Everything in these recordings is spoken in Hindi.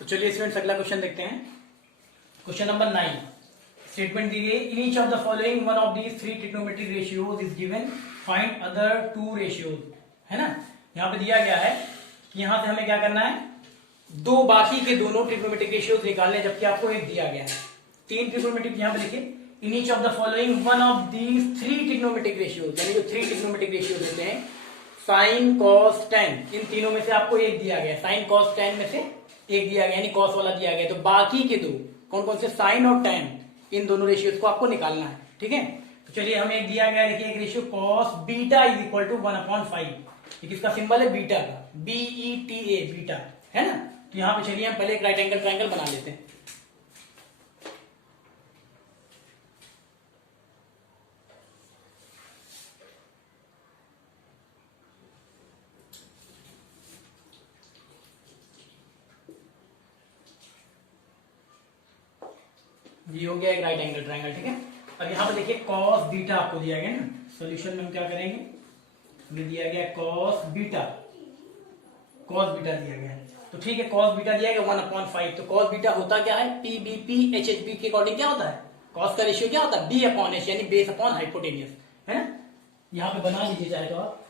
तो चलिए स्टूडेंट्स अगला क्वेश्चन देखते हैं। क्वेश्चन नंबर 9 स्टेटमेंट दी गई, in each of the following one of these three trigonometric ratios is given, find other two ratios. है ना, यहाँ पे दिया गया है कि यहां से हमें क्या करना है, दो बाकी के दोनों ट्रिग्नोमेट्रिक रेशियोज निकालने, जबकि आपको एक दिया गया है। तीन ट्रिग्नोमेट्रिक, यहाँ पे देखिए, इन each of the following one of these three trigonometric ratios, यानी जो थ्री ट्रिग्नोमेट्रिक रेशियोज होते हैं, साइन कॉस टेन, इन तीनों में से आपको एक दिया गया है। साइन कॉस टेन में से एक दिया गया, यानी कॉस वाला दिया गया, तो बाकी के दो कौन कौन से, साइन और टेन, इन दोनों रेशियोज को आपको निकालना है। ठीक है, तो चलिए हमें एक दिया गया, देखिए एक ratio cos beta is equal to 1/5। ये किसका सिंबल है, बीटा का, BETA, बीटा, है ना। तो यहां पे चलिए हम पहले एक राइट एंगल ट्रायंगल बना लेते हैं। ये हो गया एक राइट एंगल ट्रायंगल। ठीक है, अब यहाँ पे देखिए कॉस बीटा आपको दिया गया ना, सॉल्यूशन में हम क्या करेंगे, हमें दिया गया कॉस बीटा, कॉस बीटा दिया गया है। तो ठीक है, कॉस बीटा दिया गया 1/5। तो कॉस बीटा होता क्या है, PBP HHB के अकॉर्डिंग क्या होता है, कॉस का रेशियो क्या होता है, B/H, यानी बेस अपॉन हाइपोटेनियस, है ना। यहाँ पे बना लीजिए चाहे तो आप,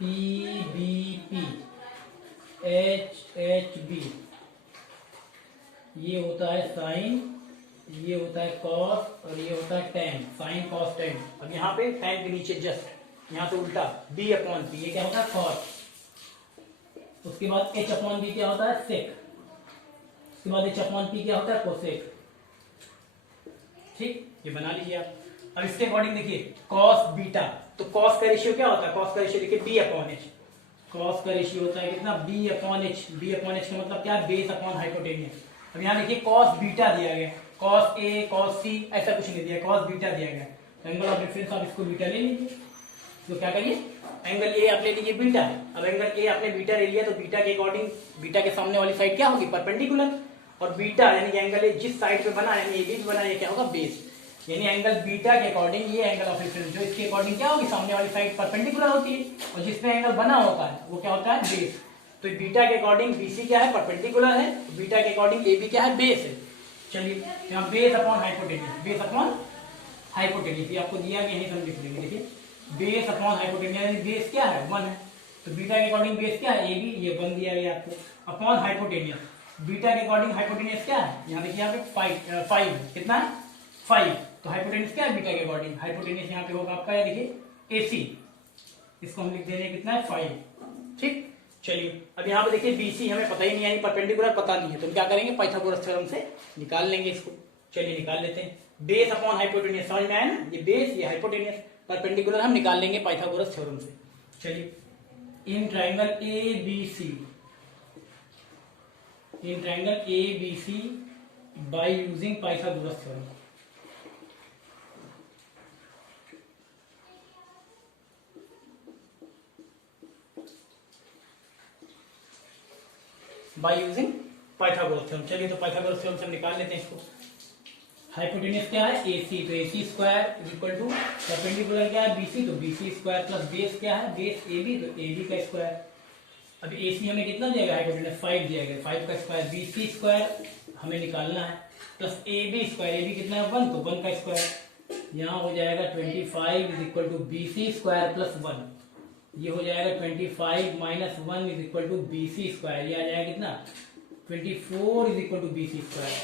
PBP HHB, ये होता है साइन, ये होता है कॉस, और ये होता है टेन, साइन कॉस टेन। अब यहाँ पे टेन के नीचे जस्ट यहाँ पे उल्टा B/P, ये क्या होता है कॉस। उसके बाद H/B क्या होता है, सेक। उसके बाद H/P क्या होता है, कोसेक। ठीक, ये बना लीजिए आप। अब इसके अकॉर्डिंग देखिए कॉस बीटा, तो कॉस का रेशियो क्या होता है, कॉस का रेशियो देखिए B/H, कॉस का रेशियो होता है कितना, B/H। B/H का मतलब क्या है, बेस अपॉन हाइपोटेनियस। अब यहाँ देखिए कॉस बीटा दिया गया, कॉस A कॉस C ऐसा कुछ नहीं दिया, कॉस बीटा दिया गया। एंगल ऑफ डिफरेंस आप इसको बीटा ले लीजिए, तो क्या करिए, एंगल A आप ले लीजिए बीटा। अब एंगल A आपने बीटा ले लिया, तो बीटा के अकॉर्डिंग, बीटा के सामने वाली साइड क्या होगी, परपेंडिकुलर, और बीटा यानी एंगल A जिस साइड पे बना है, यानी AB पे बना है, ये क्या होगा, बेस, यानी एंगल बीटा के अकॉर्डिंग ये एंगल ऑफ डिफरेंस जो इसके अकॉर्डिंग क्या होगी, सामने वाली साइड परपेंडिकुलर होती है, और जिसमें एंगल बना होता है वो क्या होता है, बेस। तो बीटा के अकॉर्डिंग BC क्या है, परपेंडिकुलर है, बीटा के अकॉर्डिंग AB क्या है, बेस है। चलिए यहाँ base upon hypotenuse, base upon hypotenuse, ये आपको दिया गया है, हम लिख लेंगे। देखिए बेस अपॉन हाइपोटेनियस, बेस क्या है, 1 है, तो बीटा के अकॉर्डिंग बेस क्या है, AB, ये 1 दिया गया आपको, अपॉन हाइपोटेनियस, बीटा के अकॉर्डिंग हाइपोटेनियस क्या है, यहाँ देखिए यहाँ पे 5 कितना है, 5, तो हाइपोटेनियस क्या है बीटा के अकॉर्डिंग, हाइपोटेनियस यहाँ पे होगा आपका, देखिए AC, इसको हम लिख दे रहे हैं कितना है, 5। ठीक, चलिए अब यहाँ पे देखिए BC हमें पता ही नहीं है, परपेंडिकुलर पता नहीं है, तो हम क्या करेंगे, पाइथागोरस थ्योरम से निकाल लेंगे इसको। चलिए निकाल लेते हैं, बेस अपॉन हाइपोटेनियस, समझ में आया ना, ये बेस ये हाइपोटेनियस, परपेंडिकुलर हम निकाल लेंगे पाइथागोरस थ्योरम से। चलिए in triangle ABC, in triangle ABC by using Pythagoras theorem, by using Pythagoras theorem. चलिए तो पाइथागोरस थ्योरम से हम निकाल लेते हैं इसको। हाइपोटेनियस क्या है, AC, तो AC square is equal to, perpendicular क्या है, BC, तो BC स्क्वायर, प्लस बेस क्या है, बेस AB, तो AB का स्क्वायर। अब AC हमें कितना दिया गया, हाइपोटेनियस 5 दिया गया, 5 का स्क्वायर, BC स्क्वायर हमें निकालना है, प्लस AB स्क्वायर, AB कितना है 1, तो 1 का स्क्वायर, यहाँ हो जाएगा 25 is equal to BC square plus 1, ये हो जाएगा 25 minus 1 is equal to BC square, ये आ जाएगा कितना, 24 is equal to BC square,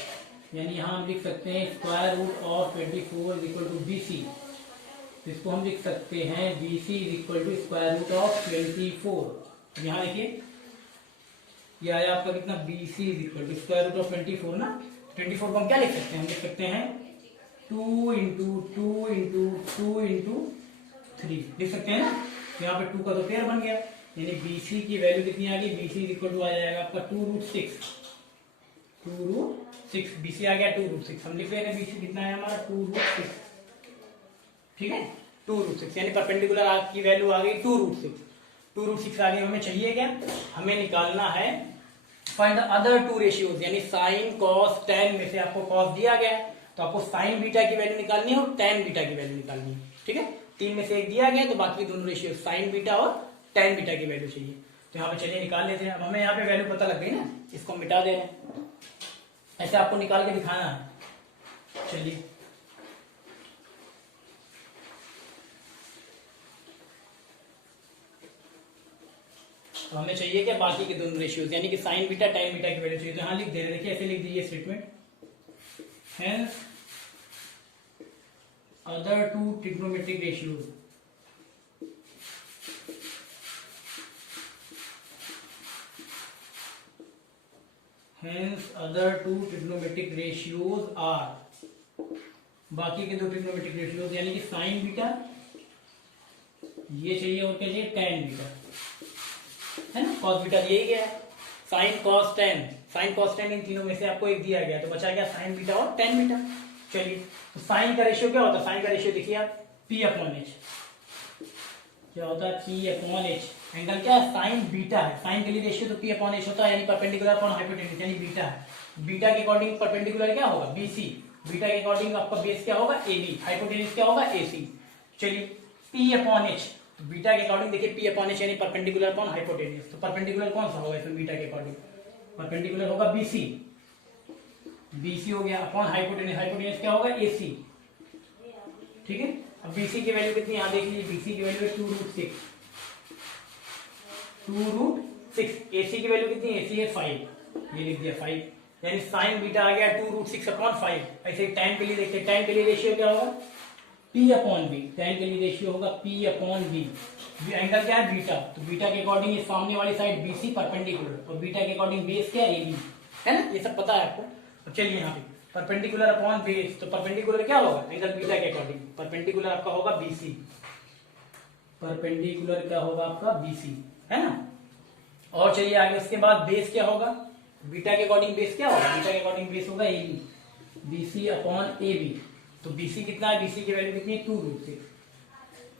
यानी यहाँ हम लिख सकते हैं square root of 24 is equal to BC, तो इसको हम लिख सकते हैं BC is equal to square root of 24। यहाँ देखिए ये आया आपका कितना, BC is equal to square root of 24 ना, 24 को हम क्या लिख सकते हैं, हम लिख सकते हैं 2 इंटू 2 इंटू 2 इंटू 3 लिख सकते हैं ना। यहाँ पे 2 का तो पेयर बन गया, यानी BC की वैल्यू कितनी आ गई, BC इज इक्वल टू आ जाएगा आपका 2√6, 2√6, BC आ गया 2√6, हम लिख रहे हैं BC कितना है हमारा 2√6, ठीक है 2√6, यानी परपेंडिकुलर आपकी वैल्यू आ गई 2√6, 2√6 आ गई। हमें चाहिए क्या, हमें निकालना है find the other two ratios, यानी साइन कॉस टेन में से आपको कॉस दिया गया है, तो आपको साइन बीटा की वैल्यू निकालनी है और टेन बीटा की वैल्यू निकालनी है। ठीक है, तीन में से एक दिया गया, तो बाकी दोनों रेशियो साइन बीटा और tan बीटा की वैल्यू चाहिए। तो यहाँ पे चलिए निकाल लेते हैं। अब हमें यहाँ पे वैल्यू पता लग गई ना, इसको मिटा दे रहे हैं, ऐसे आपको निकाल के दिखाना है। चलिए तो हमें चाहिए क्या, बाकी के दोनों रेशियोज, यानी कि साइन बीटा tan बीटा की वैल्यू चाहिए। तो यहाँ लिख दे रहे, देखिए ऐसे लिख दीजिए statement, hence other two trigonometric ratios are, बाकी के दो ट्रिग्नोमेट्रिक रेशियोज यानी कि साइन बीटा ये चाहिए और क्या चाहिए, tan बीटा, है ना। cos बीटा दिया ही गया है, साइन cos tan इन तीनों में से आपको एक दिया गया, तो बचा गया साइन बीटा और tan बीटा। चलिए तो साइन का रेशियो क्या होता है, साइन का रेशियो देखिए आप P/H क्या होता है, P/H। एंगल क्या है, साइन बीटा है, साइन के लिए रेशियो तो P/H होता है, यानी परपेंडिकुलर अपॉन हाइपोटेन्यूज, यानी बीटा है। बीटा के अकॉर्डिंग परपेंडिकुलर क्या होगा, BC। बीटा के अकॉर्डिंग आपका बेस क्या होगा, AB। हाइपोटेन्यूज क्या होगा, AC। चलिए P/H, तो बीटा के अकॉर्डिंग देखिए P/H यानी परपेंडिकुलर अपॉन हाइपोटेन्यूज। तो परपेंडिकुलर कौन सा होगा इसमें, बीटा के अकॉर्डिंग परपेंडिकुलर होगा BC। BC हो गया अपॉन हाइपोटेन्यूज, हाइपोटेन्यूज क्या होगा, AC। ठीक है, अब BC की वैल्यू कितनी, यहाँ देख लीजिए, BC की वैल्यू है 2√6, 2√6। AC की वैल्यू कितनी है, AC है 5, ये लिख दिया 5, यानी साइन बीटा आ गया 2√6 अपॉन 5। ऐसे tan के लिए देखते हैं, tan के लिए रेशियो क्या होगा, P/B। tan के लिए रेशियो होगा P/B। एंगल क्या है, बीटा, तो बीटा के अकॉर्डिंग ये सामने वाली साइड BC परपेंडिकुलर, और बीटा के अकॉर्डिंग बेस क्या है, AB, है ना, ये सब पता है आपको। अब चलिए यहाँ पे परपेंडिकुलर अपॉन बेस, तो परपेंडिकुलर क्या होगा, एंगल बीटा के अकॉर्डिंग परपेंडिकुलर आपका होगा BC, परपेंडिकुलर क्या होगा आपका BC, है ना। और चलिए आगे, उसके बाद बेस क्या होगा, बीटा के अकॉर्डिंग बेस क्या होगा, बीटा के अकॉर्डिंग बेस होगा AB, BC अपॉन AB। तो BC कितना है, BC की वैल्यू कितनी है 2√6,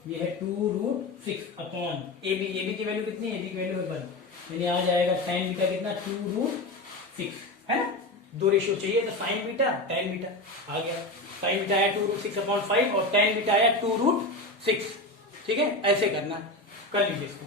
ये है 2√6 अपॉन AB। AB की वैल्यू कितनी है, AB की वैल्यू है 1, यानी आ जाएगा tan बीटा कितना 2√6, है ना। दो रेशियो चाहिए, तो साइन बीटा tan बीटा आ गया, साइन बीटा आया 2√6 अपॉन 5 और tan बीटा आया 2√6। ठीक है, ऐसे करना, कर लीजिए इसको।